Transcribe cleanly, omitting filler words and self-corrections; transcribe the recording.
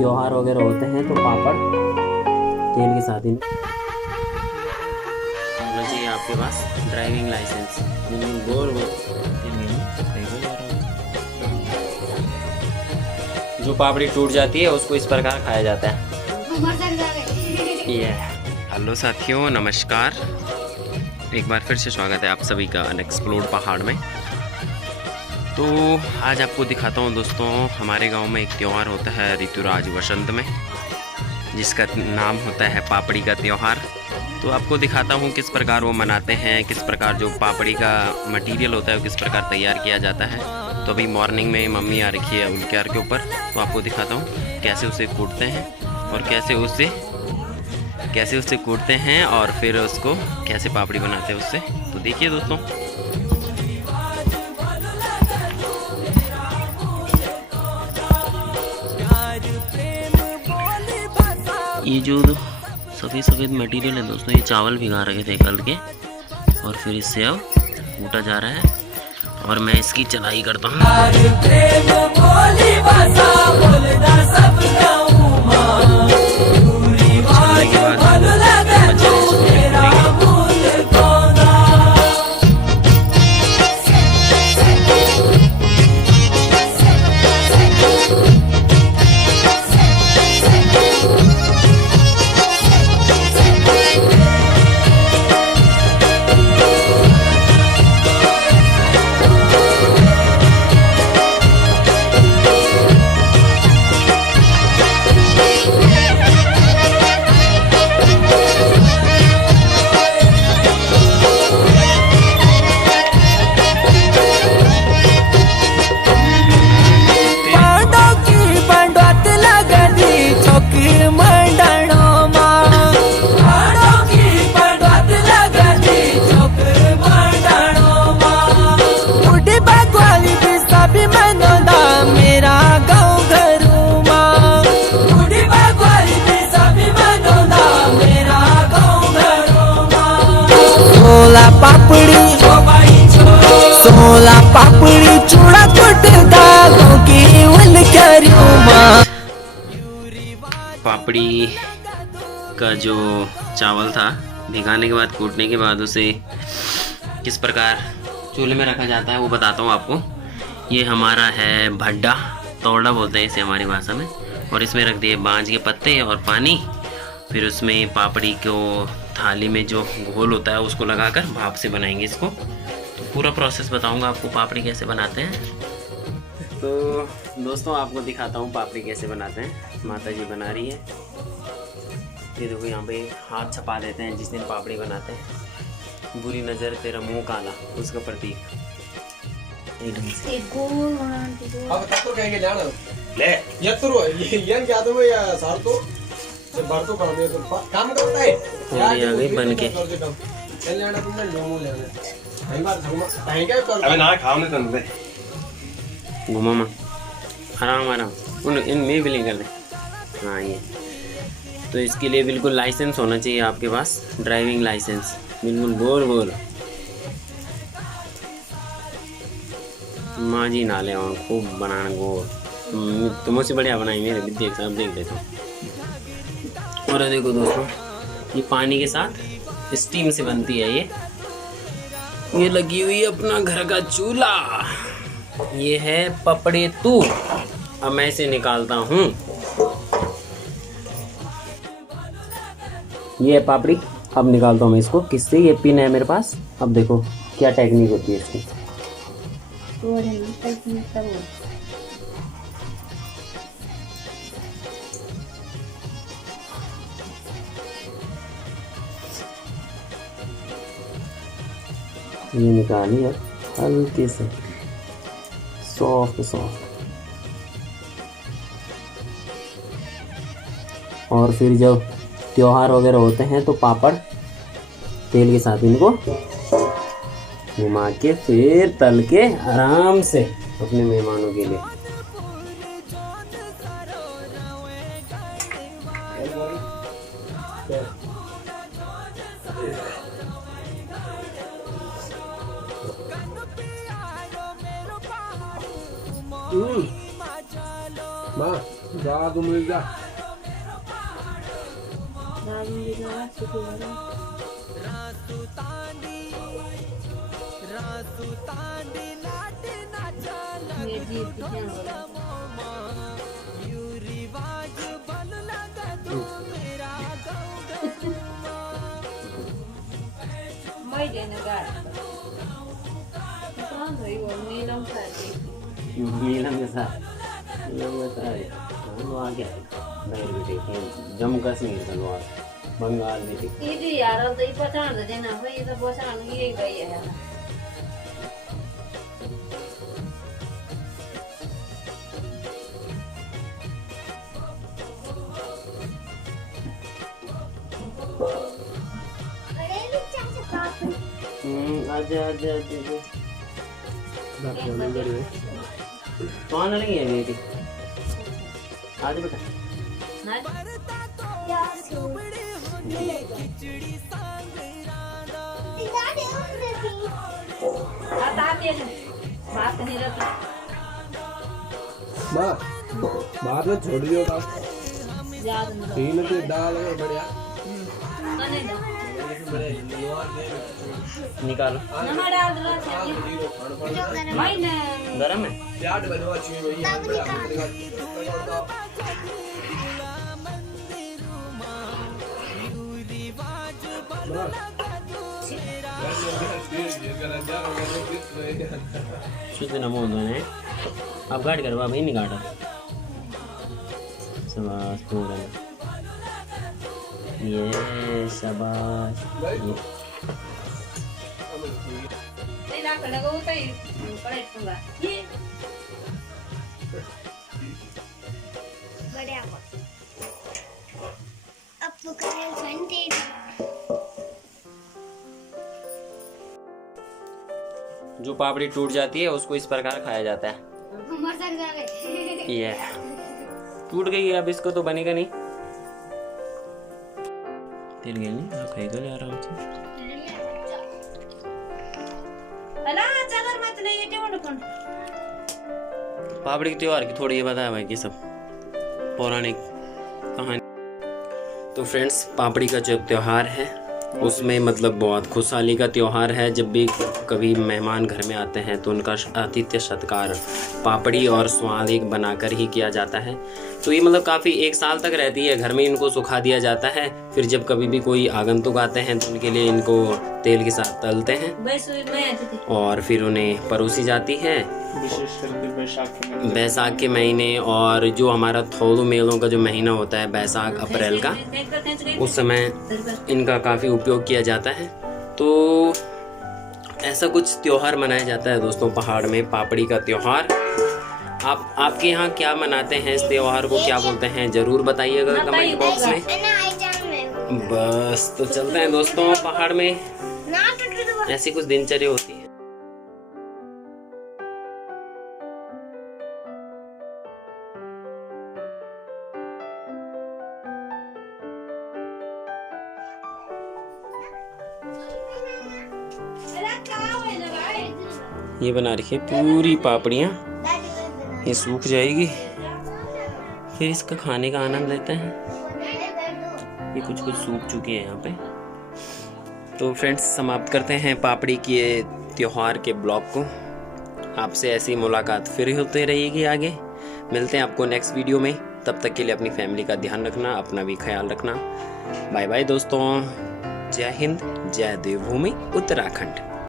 त्योहार वगैरह होते हैं तो पापड़ तेल के साथ ही होना चाहिए आपके पास ड्राइविंग लाइसेंस। गोल जो पापड़ी टूट जाती है उसको इस प्रकार खाया जाता है। ये हेलो साथियों, नमस्कार। एक बार फिर से स्वागत है आप सभी का अनएक्सप्लोर्ड पहाड़ में। तो आज आपको दिखाता हूँ दोस्तों, हमारे गांव में एक त्यौहार होता है ऋतुराज वसंत में, जिसका नाम होता है पापड़ी का त्यौहार। तो आपको दिखाता हूँ किस प्रकार वो मनाते हैं, किस प्रकार जो पापड़ी का मटेरियल होता है वो किस प्रकार तैयार किया जाता है। तो अभी मॉर्निंग में मम्मी आ रखी है उनके आर के ऊपर, तो आपको दिखाता हूँ कैसे उसे कूटते हैं और कैसे उसे कूटते हैं और फिर उसको कैसे पापड़ी बनाते हैं उससे। तो देखिए दोस्तों। ये जो सफ़ेद मटेरियल है दोस्तों, ये चावल भिगा रखे थे कल के, और फिर इससे अब कूटा जा रहा है और मैं इसकी चलाई करता हूँ। सोला पापड़ी चूड़ा पापड़ी का जो चावल था भिगाने के बाद, कूटने के बाद उसे किस प्रकार चूल्हे में रखा जाता है वो बताता हूँ आपको। ये हमारा है भड्डा, तोड़ा बोलते हैं इसे हमारी भाषा में। और इसमें रख दिए बांज के पत्ते और पानी, फिर उसमें पापड़ी को थाली में जो घोल होता है उसको लगाकर भाप से बनाएंगे इसको। तो पूरा प्रोसेस बताऊंगा आपको पापड़ी कैसे बनाते हैं। तो दोस्तों आपको दिखाता हूँ पापड़ी कैसे बनाते हैं। माता जी बना रही है, ये देखो यहाँ पे हाथ छपा देते हैं जिस दिन पापड़ी बनाते हैं। बुरी नज़र तेरा मुंह काला, उसका प्रतीक। काम करता है बन के घुमा मा आराम इनमें भी कर दे। हाँ ये तो इसके लिए बिल्कुल लाइसेंस होना चाहिए आपके पास, ड्राइविंग लाइसेंस। बिल्कुल गोल माँ जी नाले और खूब बनाना गोल। तुम मुझसे बढ़िया बनाई मेरे भी, देख सब देख देखो। और देखो दोस्तों, ये पानी के साथ स्टीम से बनती है। ये लगी हुई है अपना घर का चूल्हा। ये है पपड़े तू। अब मैं इसे निकालता हूँ। ये है पापड़ी, अब निकालता हूँ मैं इसको। किससे? ये पिन है मेरे पास। अब देखो क्या टेक्निक होती है इसकी। ये निकाली अब हल्के से, सॉफ्ट। और फिर जब त्योहार वगैरह होते हैं तो पापड़ तेल के साथ इनको घुमा के फिर तल के आराम से अपने मेहमानों के लिए। माँ जा तुम मिल जा नीलम के साथ वो आ गया बेटे जम्मू कश्मीर का लोग बंगाल में ये यार तो ये पता नहीं देना भाई ये तो पहचान ये भाई है आजा आजा कौन नहीं है बेटी आज बेटा बात नहीं रहती बात में छोड़ दियो का याद तीन तो दाल है बढ़िया निकालो नमक डाल दो भाई ने गरम है प्याज बनवा चाहिए वही शुद्ध नमो ने अब गाड़ करवा भाई नहीं गाड़ा शाबाश पूरा ये शाबाश ये नहीं ना लगा वो तो पड़े दूंगा ये बढ़िया अब तो करें घंटे जो पापड़ी टूट जाती है उसको इस प्रकार खाया जाता है मर सकता है ये टूट गई है अब इसको तो बनेगा नहीं तेल गया नहीं आप खाएगा आराम से अला चादर मत ले ये टेवन कौन पापड़ी के त्योहार की थोड़ी ये बताया भाई कि सब पौराणिक कहानी। तो फ्रेंड्स पापड़ी का जो त्योहार है उसमें मतलब बहुत खुशहाली का त्योहार है। जब भी कभी मेहमान घर में आते हैं तो उनका आतिथ्य सत्कार पापड़ी और स्वाद एक बनाकर ही किया जाता है। तो ये मतलब काफ़ी 1 साल तक रहती है घर में, इनको सुखा दिया जाता है। फिर जब कभी भी कोई आगंतुक आते हैं तो उनके लिए इनको तेल के साथ तलते हैं और फिर उन्हें परोसी जाती है बैसाख के महीने। और जो हमारा थोड़ू मेलों का जो महीना होता है बैसाख अप्रैल का, उस समय इनका काफ़ी उपयोग किया जाता है। तो ऐसा कुछ त्योहार मनाया जाता है दोस्तों पहाड़ में, पापड़ी का त्योहार। आपके यहाँ क्या मनाते हैं इस त्योहार को, क्या बोलते हैं, ज़रूर बताइएगा कमेंट बॉक्स में। बस तो चलते हैं दोस्तों, पहाड़ में ऐसी कुछ दिनचर्या होती है। ये बना रखी है पूरी पापड़ियाँ, ये सूख जाएगी फिर इसका खाने का आनंद लेते हैं। ये कुछ कुछ सूख चुके हैं यहाँ पे। तो फ्रेंड्स समाप्त करते हैं पापड़ी के त्योहार के ब्लॉग को। आपसे ऐसी मुलाकात फिर होते रहेगी आगे। मिलते हैं आपको नेक्स्ट वीडियो में। तब तक के लिए अपनी फैमिली का ध्यान रखना, अपना भी ख्याल रखना। बाय बाय दोस्तों। जय हिंद, जय देवभूमि उत्तराखंड।